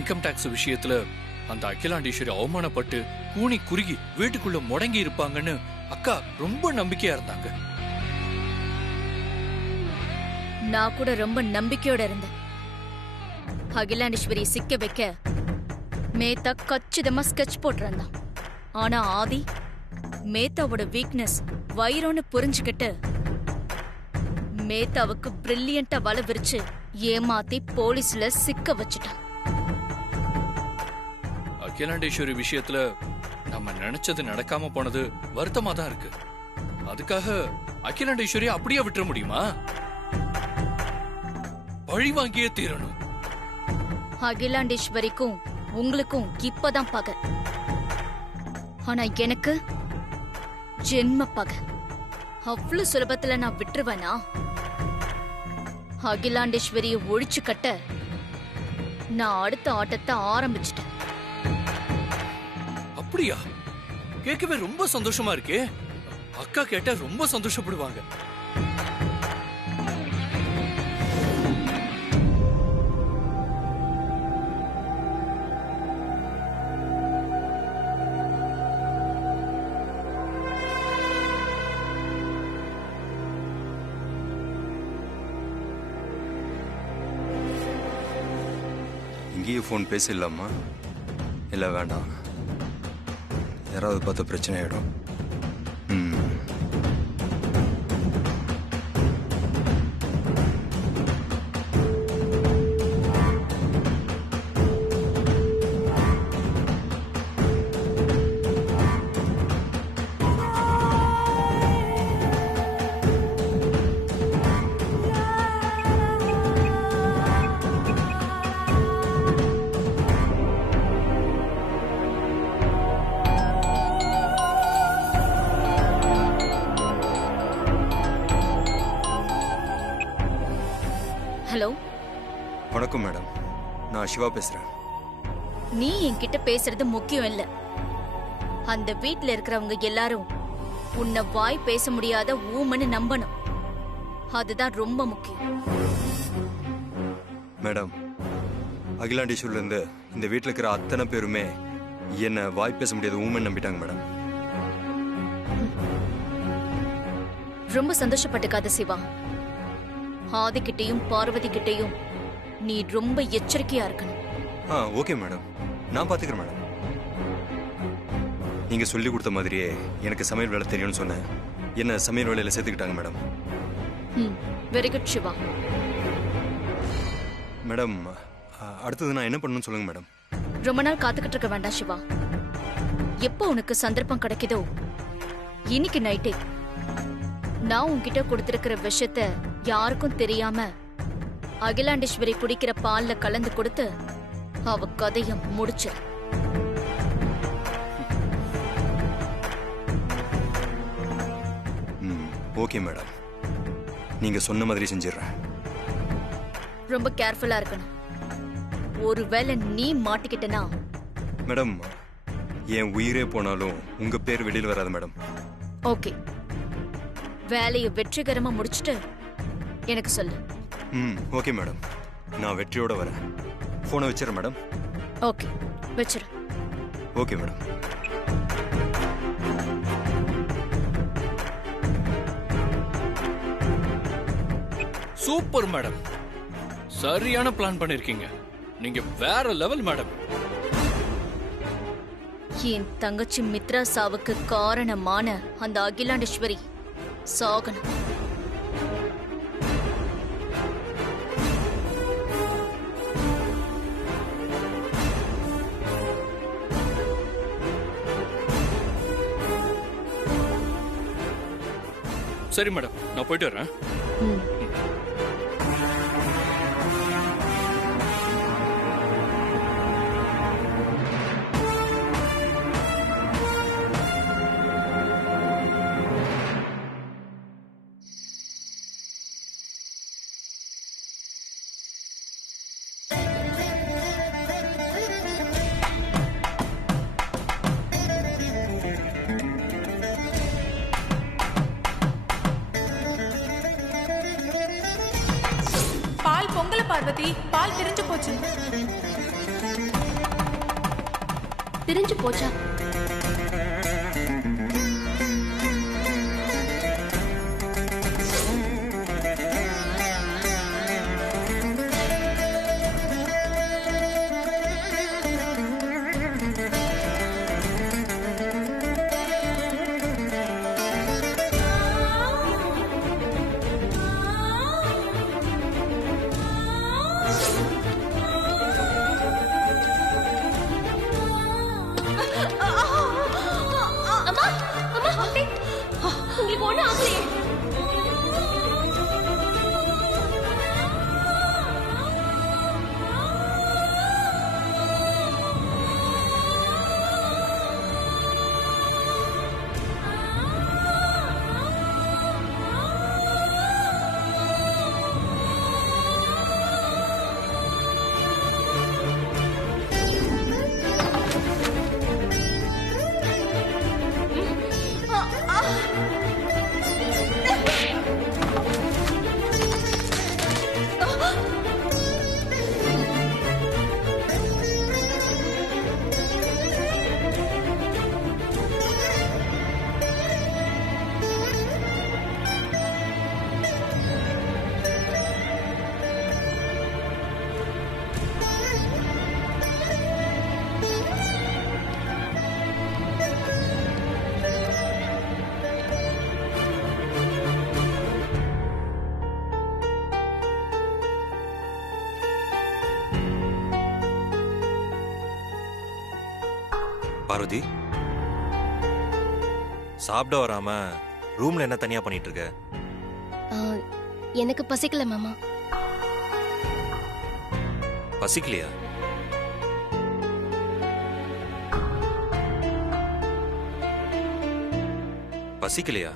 Income tax விஷயத்துல அந்த அகிலாண்டேஸ்வரி அவமானப்பட்டு கூனி குறுகி வீட்டுக்குள்ள முடங்கி இருப்பாங்கன்னு அக்கா ரொம்ப நம்பிக்கையா இருந்தாங்க. நான் கூட ரொம்ப நம்பிக்கையோட இருந்தேன். அகிலாண்டேஸ்வரி சிக்க வைக்க மேத்தா கச்சிதமா ஸ்கெட்ச் போட்டிருந்தான். ஆனா ஆதி மேத்தாவோட வீக்னஸ் வைரோன்னு புரிஞ்சுக்கிட்டு மேத்தாவுக்கு பிரில்லியண்டா வலை விரிச்சு ஏமாத்தி போலீஸ்ல சிக்க வச்சுட்டான். அகிலாண்டேஸ்வரி விஷயத்துல நம்ம நினைச்சது நடக்காம போனது வருத்தமா தான் இருக்கு. அதுக்காக அகிலாண்டேஸ்வரி அப்படியே விட்டுற முடியுமா? பழி வாங்கியே தீரணும். அகிலாண்டேஸ்வரிக்கும் உங்களுக்கும் இப்பதான் பகை. ஆனா எனக்கு ஜென்ம பகை. அவ்வளவு சுலபத்துல நான் விட்டுருவேனா? அகிலாண்டேஸ்வரியை ஒழிச்சு கட்ட நான் அடுத்த ஆட்டத்தை ஆரம்பிச்சிட்டேன். அப்படியா? கேட்கவே ரொம்ப சந்தோஷமா இருக்கே. அக்கா கேட்டா ரொம்ப சந்தோஷப்படுவாங்க. இங்கேயே ஃபோன் பேசிடலாமா? இல்லை வேண்டாம், யாராவது பார்த்த பிரச்சனை ஆகிடும். ஹலோ, வணக்கம் மேடம், நான் சிவா பேசுறேன். நீ என்கிட்ட பேசுறது முக்கியம் இல்ல. அந்த வீட்ல இருக்கிறவங்க எல்லாரும் உன்னை வாய் பேச முடியாத ஊமன்னு நம்பணும். அதுதான் ரொம்ப முக்கியம். மேடம், அகிலாண்டேஸ்வரில இருந்து இந்த வீட்டில் இருக்கிற அத்தனை பேருமே என்ன வாய் பேச முடியாத ஊமன் நம்பிட்டாங்க மேடம். ரொம்ப சந்தோஷப்பட்டுக்காத சிவா. ஆதிக்கிட்டையும் பார்வதி கிட்டையும் நீ ரொம்ப எச்சரிக்கையா இருக்கணும். ஓகே மேடம், நான் பாத்துக்கிறேன் மேடம். நீங்க சொல்லி கொடுத்த மாதிரியே எனக்கு சமையல் வேலை தெரியும்னு சொன்னேன். என்ன சமையல் வேலையில சேர்த்துக்கிட்டாங்க madam. Very good Siva. Madam, அடுத்தது நான் என்ன பண்ணணும்னு சொல்லுங்க மேடம். ரொம்ப நாள் காத்துக்கிட்டு இருக்க வேண்டாம் சிவா. எப்போ உனக்கு சந்தர்ப்பம் கிடைக்குதோ இன்னைக்கு நைட்டே நான் உன்கிட்ட கொடுத்திருக்கிற விஷயத்த யாருக்கும் தெரியாம அகிலாண்டேஸ்வரி குடிக்கிற பால்ல கலந்து கொடுத்து அவ கதைய முடிச்சு. ஓகே மேடம், நீங்க சொன்ன மாதிரி செஞ்சிடறேன். ரொம்ப கேர்ஃபுல்லா இருக்கணும். ஒருவேளை நீ மாட்டிக்கிட்டனா மேடம், என் உயிரே போனாலும் உங்க பேர் வெளியில் வராது மேடம். ஓகே, வேலையை வெற்றிகரமா முடிச்சிட்டு எனக்கு சொல்லு. ஓகே மேடம், நான் வெற்றியோட வரேன். போனை வச்சிடறேன் மேடம். ஓகே, வச்சிரு. Okay madam. சூப்பர் மேடம், சரியான பிளான் பண்ணிருக்கீங்க. நீங்க வேற லெவல் மேடம். என் தங்கச்சி மித்ரா சாவுக்கு காரணமான அந்த அகிலாண்டேஸ்வரி சாகணும். சரி மேடம், நான் போயிட்டு வரேன். பார்வதி, பால் திரிஞ்சு போச்சு. திரிஞ்சு போச்சா? உங்களுக்கு ஒண்ணு ஆகலையே? பார்வதி, சாப்பிட வராம ரூம்ல என்ன தனியா பண்ணிட்டு இருக்க? எனக்கு பசிக்கல மாமா. பசிக்கலையா? பசிக்கலையா?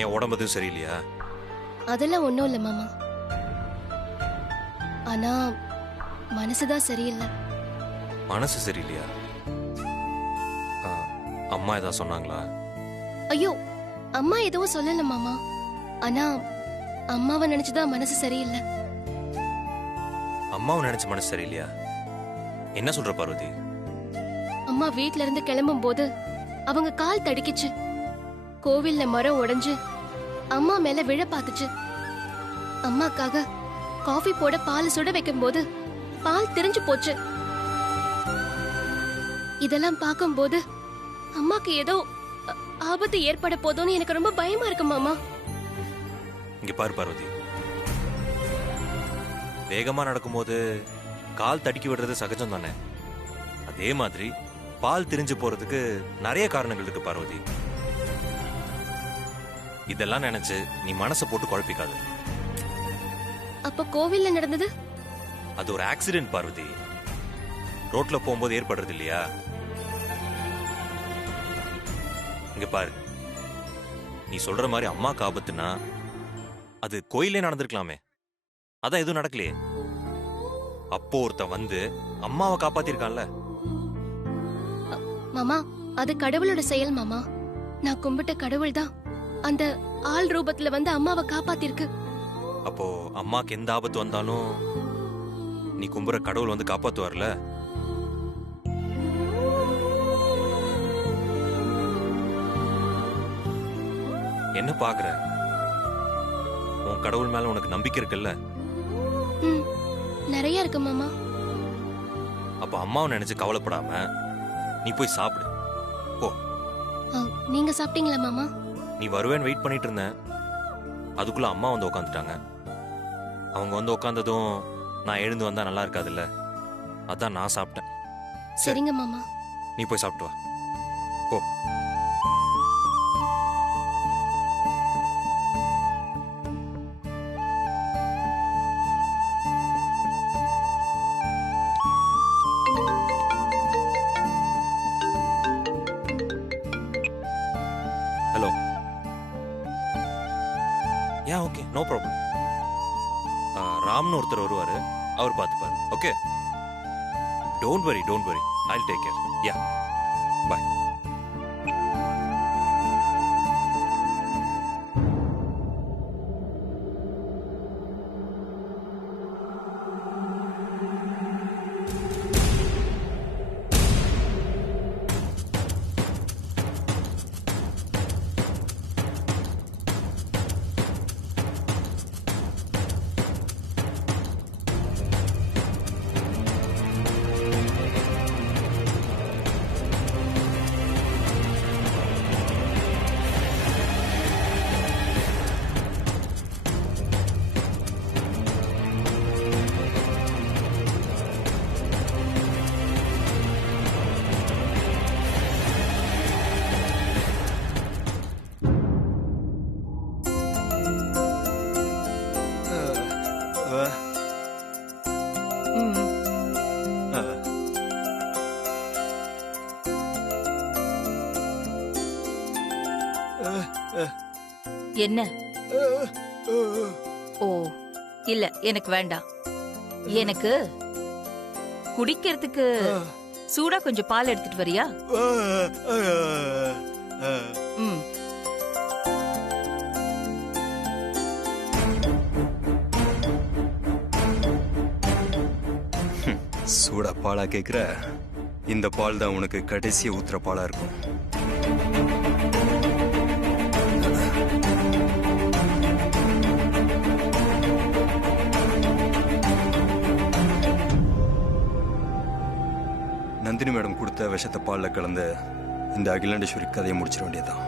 என் உடம்பு எதுவும் சரியில்லையா? அதெல்லாம் ஒண்ணும் இல்ல மாமா. ஆனா மனசுதான் சரியில்லை. மனசு சரியில்லையா? அம்மா ஏதாவது சொன்னாங்களா? ஐயோ, அம்மா எதுவும் சொல்லல மாமா. ஆனா அம்மாவை நினைச்சுதான் மனசு சரியில்லை. அம்மாவை நினைச்ச மனசு சரியில்லையா? என்ன சொல்ற பார்வதி? அம்மா வீட்ல இருந்து கிளம்பும் போது அவங்க கால் தடுக்கிச்சு. கோவில்ல மரம் உடைஞ்சு அம்மா மேல விழ பாத்துச்சு. அம்மாக்காக காஃபி போட பால் சுட வைக்கும் போது பால் திரிஞ்சு போச்சு. இதெல்லாம் பார்க்கும்போது அம்மாக்கு ஏதோ ஆபத்து ஏற்பட போதும்னு எனக்கு ரொம்ப பயமா இருக்கு மாமா. இங்க பாரு பார்வதி, வேகமா நடக்கும்போது கால் தடுக்கி விடுறது சகஜம் தானே. அதே மாதிரி பால் திரிஞ்சு போறதுக்கு நிறைய காரணங்கள் இருக்கு பார்வதி. இதெல்லாம் நினைச்சு நீ மனசை போட்டு குழப்பிக்காது. அப்ப கோவில்ல நடந்தது? அது ஒரு ஆக்சிடென்ட் பார்வதி. ரோட்ல போகும்போது ஏற்படுறது இல்லையா? இங்க பாரு, நீ சொல்ற மாதிரி அம்மாக்கு ஆபத்துனா அது கோயிலே நடந்திருக்கலாமே. அதான் எதுவும் நடக்கலையே. அப்போ ஒருத்தன் வந்து அம்மாவை காப்பாத்திருக்கான்ல. மாமா, அது கடவுளோட செயல் மாமா. நான் கும்பிட்ட கடவுள் தான் அந்த ஆள் ரூபத்துல வந்து அம்மாவை காப்பாத்திருக்கு. அப்போ அம்மாக்கு எந்த ஆபத்து வந்தாலும் நீ கும்புற கடவுள் வந்து காப்பாத்துவார்ல. என்ன பாக்குற? உன் கடவுள் மேல உனக்கு நம்பிக்கை இருக்குல்ல? நிறைய இருக்கு மாமா. அப்ப அம்மாவை நினைச்சு கவலைப்படாம நீ போய் சாப்பிடு. போ. நீங்க சாப்பிட்டீங்களா மாமா? நீ வருவேன்னு வெயிட் பண்ணிட்டு இருந்தேன். அதுக்குள்ள அம்மா வந்து உட்காந்துட்டாங்க. அவங்க வந்து உட்காந்ததும் நான் எழுந்து வந்தா நல்லா இருக்காதுல்ல. அதான் நான் சாப்பிட்டேன். சரிங்க மாமா. நீ போய் சாப்பிட்டு வா. போ. Hello. Yeah okay, no problem. ராம்னு ஒருத்தர் வருவாரு, அவர் பார்த்துப்பாரு. Okay, don't worry, don't worry, I will take care. Yeah, bye. என்ன? ஓ இல்ல, எனக்கு வேண்டாம். எனக்கு குடிக்கிறதுக்கு சூடா கொஞ்சம் பால் எடுத்துட்டு வரியா? ம். சூடா பாலா கேக்குற? இந்த பால் தான் உனக்கு கடைசியா ஊத்துற பாலா இருக்கும். நந்தினி மேடம் கொடுத்த விஷத்தை பால்ல கலந்து இந்த அகிலாண்டேஸ்வரி கதையை முடிச்சிட வேண்டியதுதான்.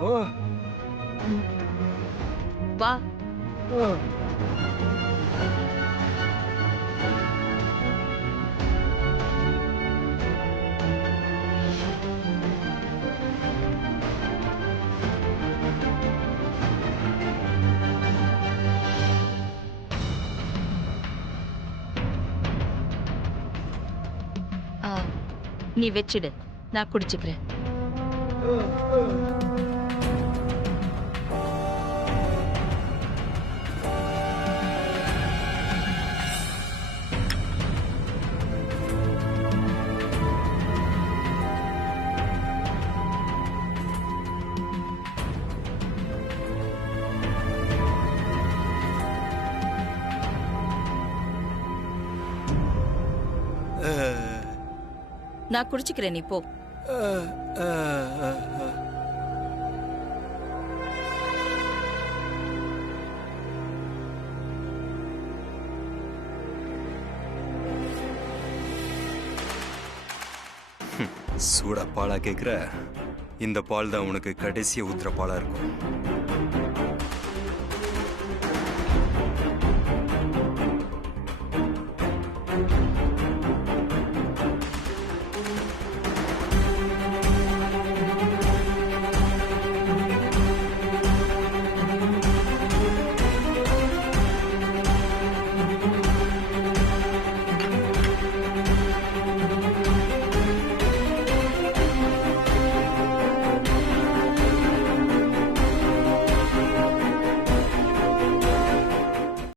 வா. ஆ, நீ வச்சிடு, நான் குடிச்சுக்கிறேன். நான் குடிச்சுக்கிறேன், நீ போ. சூடா பாலா கேக்குற? இந்த பால் தான் உனக்கு கடைசியா ஊத்துற பாலா இருக்கும்.